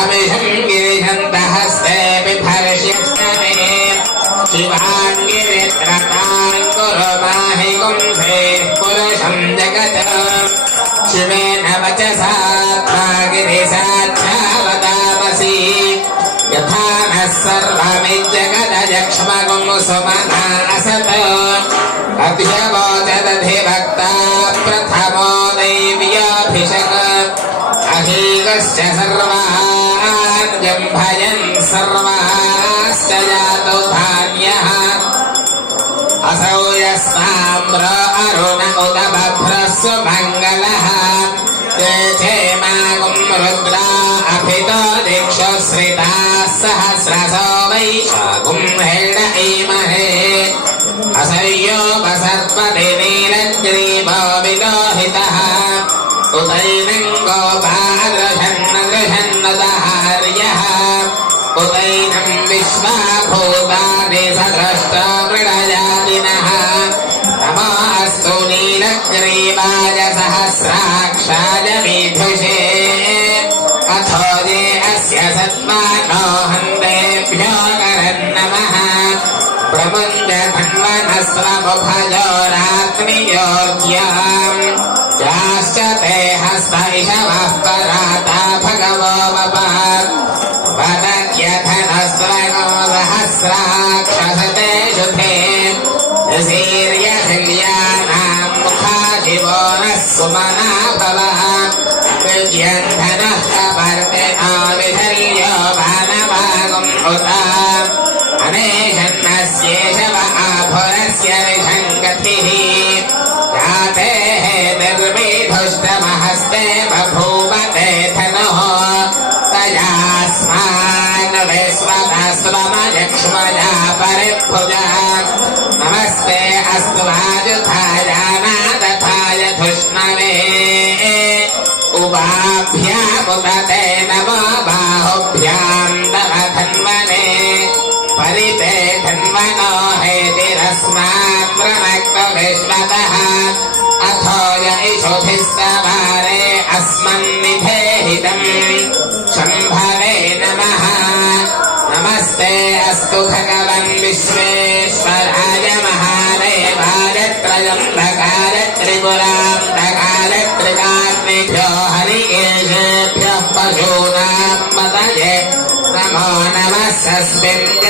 हविषं गिरिशन्तहस्ते बिभर्ष्यस्तमे शिवान् गिरित्रतान् कुरु माहि पुंसे पुरुषं जगत् शिवेन वचसा त्वा गिरिसाक्षावदामसि यथा नः सर्वमिज्जगदजक्ष्मगुं सुमना असत् अभ्यवोचदधिभक्ता प्रथमो दैव्याभिषक अहीकश्च सर्वान् जम्भयन् सर्वाश्च जातौ धान्यः असौ यस्माम्र अरुण उत बभ्रस्व मङ्गलः ते चेमागुं रुद्रा अभितो दिक्षुश्रिताः सहस्रसो वैशागुं हेड इमहे असह्योपसर्पति नीलग्रीवो प्रमुञ्च धन्वनस्वमुभयो रात्रियोग्याम् याश्च ते हस्त इषवः पराता भगवो वपात् वदत्यधनस्वगो सहस्राक्षसते शुभे शीर्यशिल्यानाम् मुखाशिवो नः सुमना भवः विद्यन्धनः कपर्ते आविधल्यो भानभागम् उता उभाभ्यामुदते नमो बाहुभ्याम् तव धन्वने परिते धन्वनो हेतिरस्मान् प्रमग्नविश्वतः अथो य इषुभिस्तवारे अस्मन्निधेहितम् शम्भवे नमः नमस्ते अस्तु भगवन् विश्वेश्वराय baby.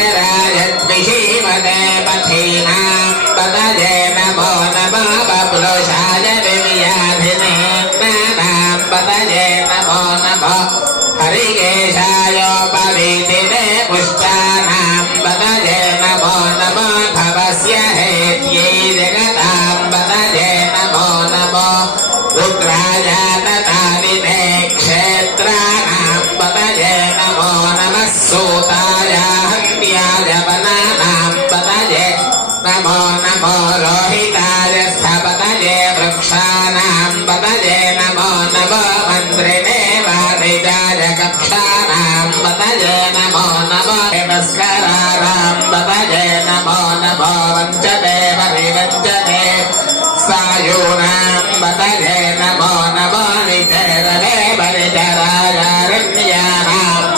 सायूनां पतये नमो नमो निचरणे परिचरायारण्यानां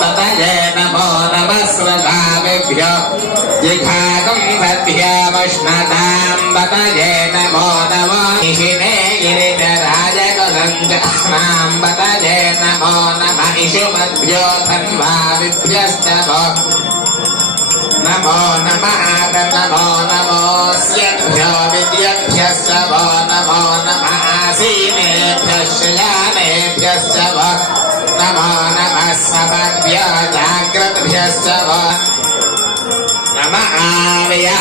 पतये नमो नमः स्वधामिभ्यो जिघागं सद्यामश्नतां पतये नमो नमो निशिने गिरिधराय कुलञ्जनां पतये नमो नमः इषुमद्भ्यो धन्वाविभ्यश्च वो नमो नमः नमो नमोऽस्यभ्यो विद्यभ्यश्च वो नमो नमः आसीनेभ्यश्च यानेभ्यश्च वो नमो नमः समभ्यो जाग्रद्भ्यश्च वो नम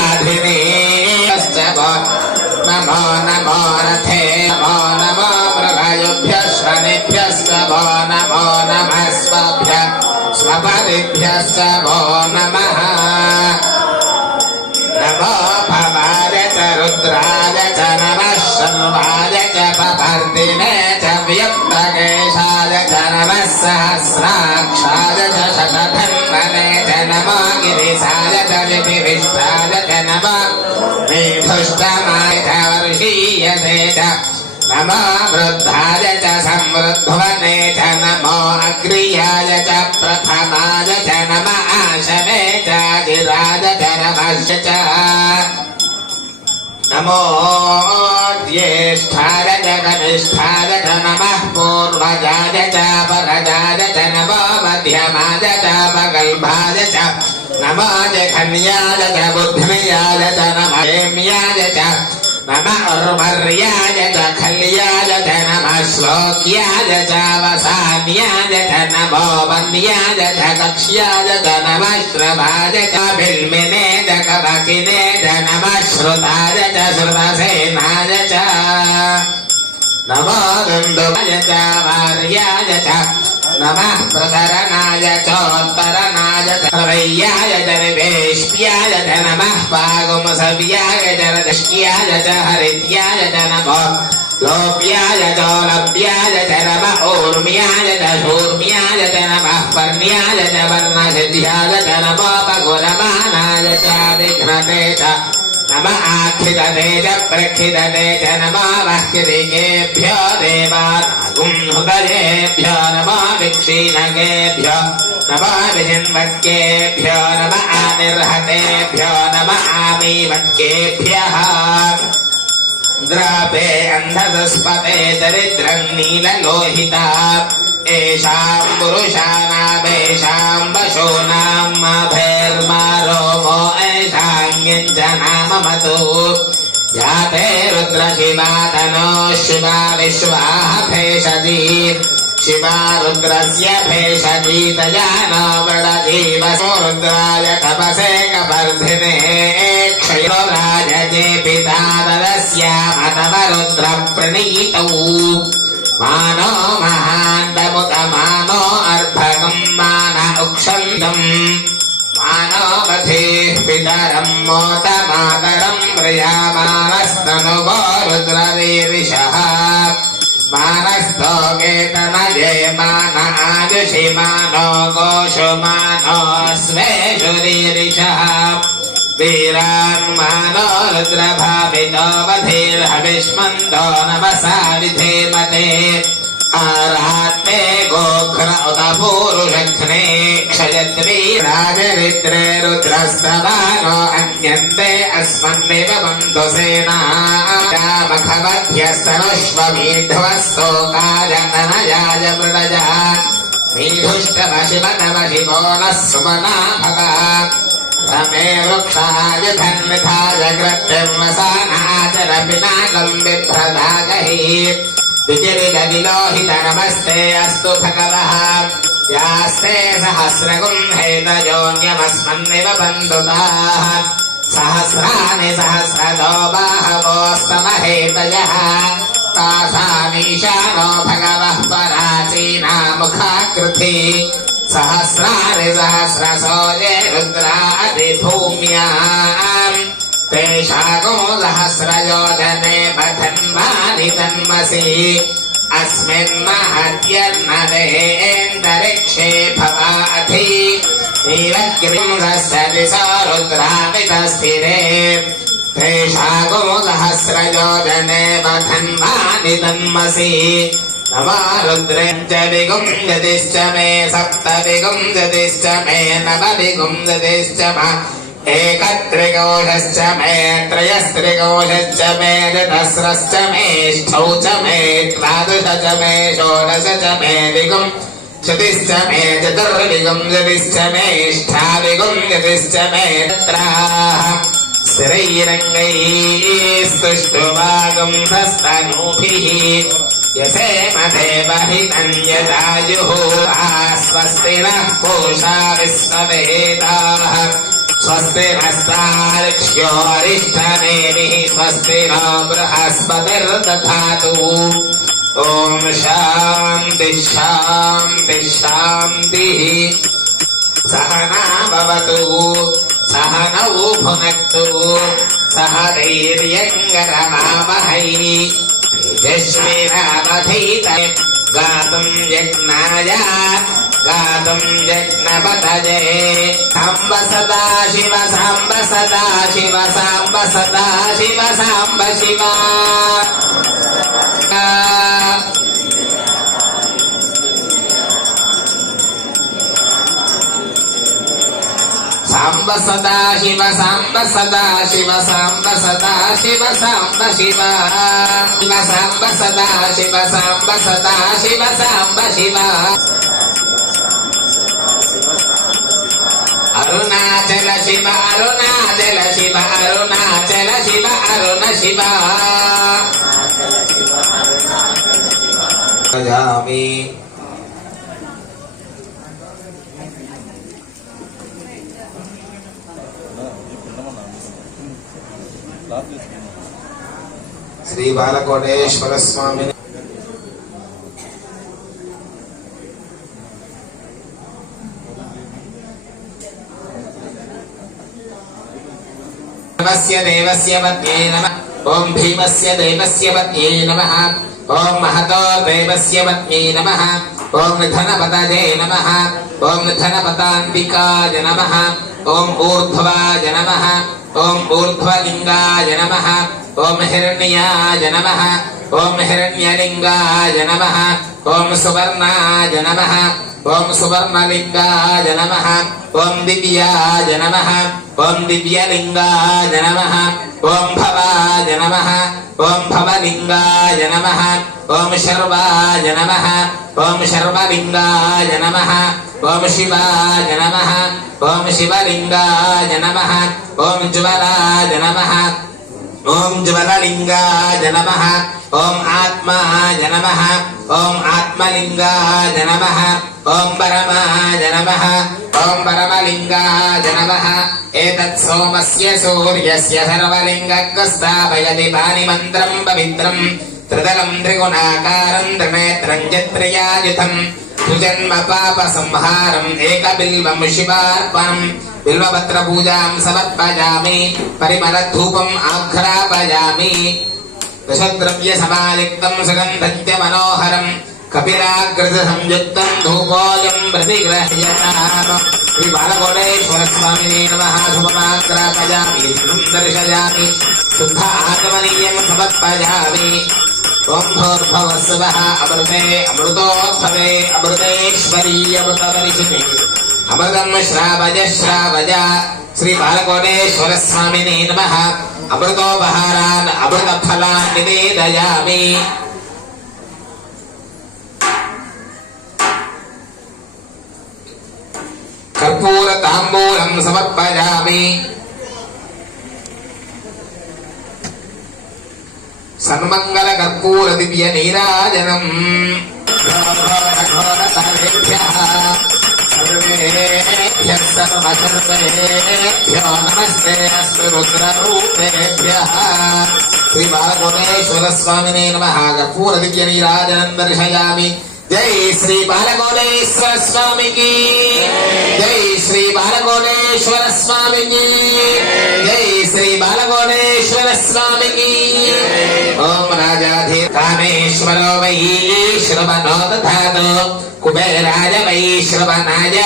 आव्याधिनेश्च वो नमो नमो रथे नमो नमो मृगयुभ्यः शनिभ्यश्च वो नमो नमः स्वभ्य स्वपदिभ्यश्च वो नमः नमो विधिविष्टाय च नमः मेधुष्टमाय च वर्षीयसे च नमो वृद्धाय च संवृद्धाय रुद्भुवने च नमो अग्रियाय च प्रथमाय च नम आशने चाजिराज च नमश्च च नमो ज्येष्ठाय च कनिष्ठाय च नमः पूर्वजाय च परजाय च नमो मध्यमाय च पगल्भाय च नमो जघन्याय च बुद्धिमयाय च नमः हेम्याय च नमः उर्वर्याय च खल्याय च नमः श्लोक्याय च वसान्याय च नमो वन्द्याय च कक्ष्याय च नमः श्रवाय च बिल्मिने च कवचिने च नमः श्रुताय च श्रुतसेनाय च नमो दुन्दुभाय च वार्याय च नमः प्रतरणाय चोत्तरणाय च रवैयाय च निवेश्याय च नमः पागुमसव्याय च रदश्याय च हरित्याय च नमो लोप्याय च लभ्याय च नम ऊर्म्याय च शूर्म्याय च नमः पर्ण्याय च वर्णसिद्ध्याय च नमोपगुणमानाय च विघ्नते च नम आखिदते च प्रक्षिदते च नमो वाक्यदिकेभ्यो देवानागुं हृदयेभ्यो नमो विक्षीणकेभ्यो नमो विजिन्वत्केभ्यो नम आनिर्हतेभ्यो नम आमीवत्केभ्यः द्रापे अन्धसस्पते दरिद्रम् नीललोहिता येषाम् पुरुषाणामेषाम् पशूनाम् माभैर्मा रोमो येषाम् व्यञ्जनाममतु जाते रुद्रशिवातनो शिवा विश्वाः भेषजी शिवा रुद्रस्य भेषजीतजानो मृडजीवसो रुद्राय तपसे कपर्धिने क्षयो राजजे पिता तदस्यामतवरुद्रप्रणीतौ मानो महान्तमुतमानो अर्भकम् मान उक्षन्तम् मानो मधेः पितरम् मोतमातरम् प्रियामानस्तनुवो रुद्ररीरिषः मानस्तोकेतनये मान आयुषि मानो गोषु मानो स्वेषु रीरिषः वीरान् मानो रुद्रभावितो वधीर्हविष्मन्तो नमसा विधेमते आरात्ते गोघ्न उत पूरुषघ्ने क्षयद्वी राजरित्रे रुद्रस्तवानो अन्यन्ते अस्मन्निव बन्धु सेना रामखवध्यस्तनुष्वमीढ्वः शोकाय अनयाय मृडजः मीढुष्टमशिवतमशिवो नः सुमना भव रमे वृक्षाय धन्विधाय कृत्यर्मसानाचरपिनाकम् बिभ्रदागहि विचिरिदविलोहित नमस्ते अस्तु भगवः यास्ते सहस्रगुम् हेतयोन्यमस्मन्निव बन्धुताः सहस्राणि सहस्रतो बाहवोस्तमहेतयः तासामीशानो भगवः पराचीना मुखाकृति सहस्राणि सहस्रसो ये रुद्रादिभूम्याम् तेषागो सहस्रयोजने पठन्वानि तन्मसि अस्मिन् महत्यन्नदेन्दरिक्षे भवाधि नीलग्रिंसि स रुद्रामितस्थिरे तेषागो सहस्रयोजने पठन्वानि तन्मसि नमा रुद्रञ्च विगुञ्जतिश्च मे सप्त विगुञ्जतिश्च मे नव विगुञ्जतिश्च म एकत्रिगोधश्च मे त्रयस्त्रिगोधश्च मे दस्रश्च मेष्ठौ च मे द्वादश च मे षोडश च मे दिगुम् क्षतिश्च मे चतुर्दिगुम् यतिश्च मेष्ठादिगुम् यतिश्च मे तत्राः। स्थिरैरङ्गैः सुष्ठुभागम् हस्तनूभिः यथेम देवहितन्यदायुः स्वस्ति नः पूषा विश्ववेदाः। स्वस्ति नस्तार्क्ष्यो अरिष्टनेमिः स्वस्ति नो बृहस्पतिर्दधातु ॐ शान्ति शान्ति शान्तिः सहना भवतु सहनौ भुनक्तु सह धैर्यङ्गरमामहै तेजस्विनामधीत गातुम् यज्ञाय गातुम् यज्ञपतये साम्ब सदा शिव साम्ब सदा शिव साम्ब सदा शिव साम्ब शिव సదా శివ సాంబ సదా శివ సాంబ సదా శివ సాంబ శివ. శివ సాంబ సదా శివ సాంబ సదా శివ సాంబ శివ. అరుణాచల శివ అరుణాచల శివ అరుణాచల శివ అరుణ శివ. భజామి శ్రీ బాలకోటేశ్వర స్వామిని దేవస్య దేవస్య పత్యే నమ ఓం భీమస్య దేవస్య పత్యే నమ ఓం మహతో దేవస్య పత్యే నమ ఓం ధనపతజే నమ ఓం ధనపతాంబికాయ నమ ఓం ఊర్ధ్వాయ నమ ఓం ఊర్ధ్వలింగాయ నమ ఓం హిరణ్యాయ నమ ఓం హిరణ్యలింగాయ నమ ఓం సువర్ణాయ నమ ఓం సువర్ణలింగాయ నమ ఓం దివ్యాయ నమ ఓం దివ్యలింగాయ నమ ఓం భవాయ నమ ఓం భవలింగాయ నమ ఓం శర్వాయ నమ ఓం శర్వలింగాయ నమ ఓం శివాయ నమ ఓం శివలింగాయ నమ ఓం జ్వరాయ నమ ఓం జ్వలలింగాయ నమ. ఓం ఆత్మాయ నమ. ఓం ఆత్మలింగాయ నమ. ఓం పరమాయ నమ. ఓం పరమలింగాయ నమ. ఏతత్ సోమస్య సూర్యస్య సర్వలింగ స్థాపయతి పాని మంత్రం పవిత్రం. త్రిదలం త్రిగుణాకారం త్రినేత్రం చత్రయాయుధం. సుజన్మ పాప సంహారం ఏక బిల్వం శివార్పణం. बिल्वपत्रपूजां समर्पयामि परिमलधूपम् आघ्रापयामि दशद्रव्यसमालिप्तं सुगन्धत्यमनोहरम् कपिराग्रसंयुक्तं धूपोऽयं प्रतिगृह्यतामकोटेश्वरस्वामिने नमः शुभमाग्रापयामि दर्शयामि, शुद्ध आगमनीयं समर्पयामि ओम्भोर्भवस्वः अमृते, अमृतोद्भवे अमृतेश्वरी अमृतपरिषिते దర్శయామి అమృతం శ్రావజ శ్రావజ శ్రీ బాలకోటేశ్వర స్వామిని నమ. అమృతోపహారాన్ అమృత ఫలాన్ నివేదయామి. కర్పూర తాంబూలం సమర్పయామి. సన్మంగళ కర్పూర దివ్య నీరాజనం. సర్వసర్వేభ్యో నమస్తే అస్తు రుద్రరూపేభ్యः శ్రీ బాలకోటేశ్వర స్వామినే నమః కర్పూర దివ్య నీరాజనం దర్శయామి. జై శ్రీ బాలకోటేశ్వర స్వామికి జై శ్రీ బాలకోటేశ్వర స్వామికి జై శ్రీ బాలకోటేశ్వర స్వామికి. ఓం రాజాధి కామేశ్వరో వై శ్రవణో దధాతు కుబేరాయ వై శ్రవణాయ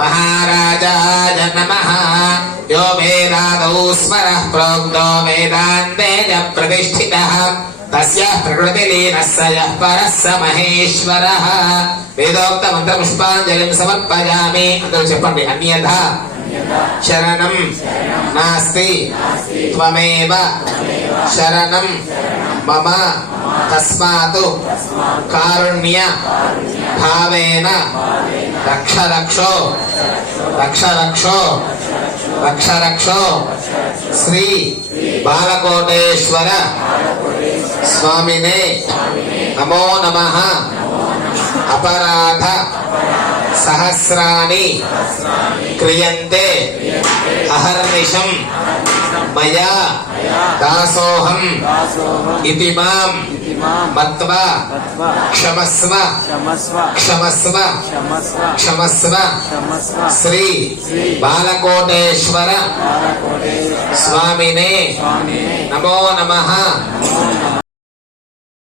మహారాజాయ నమ యో వేదాదౌ స్మర ప్రోక్తో వేదాంతేజ చ ప్రతిష్ఠితः. తస్య ప్రకృతిలీనస్య సయ పరः స మహేశ్వరः. వేదోక్త మంత్ర పుష్పాంజలిం సమర్పయామి. అందరూ చెప్పండి అన్యథ శరణం. నాస్తి. త్వమేవ. శరణం. మమ. తస్మాత్. కారుణ్య. భావేన. రక్ష రక్షో రక్ష రక్షో రక్ష రక్షో శ్రీ బాలకోటేశ్వర స్వామినే. నమో నమ. అపరాధ. సహస్రాని క్రియంతే అహర్నిశం మయా దాసోహం ఇది మాం మత్వా క్షమస్వ క్షమస్వ క్షమస్వ శ్రీ బాలకోటేశ్వర స్వామినే నమో నమ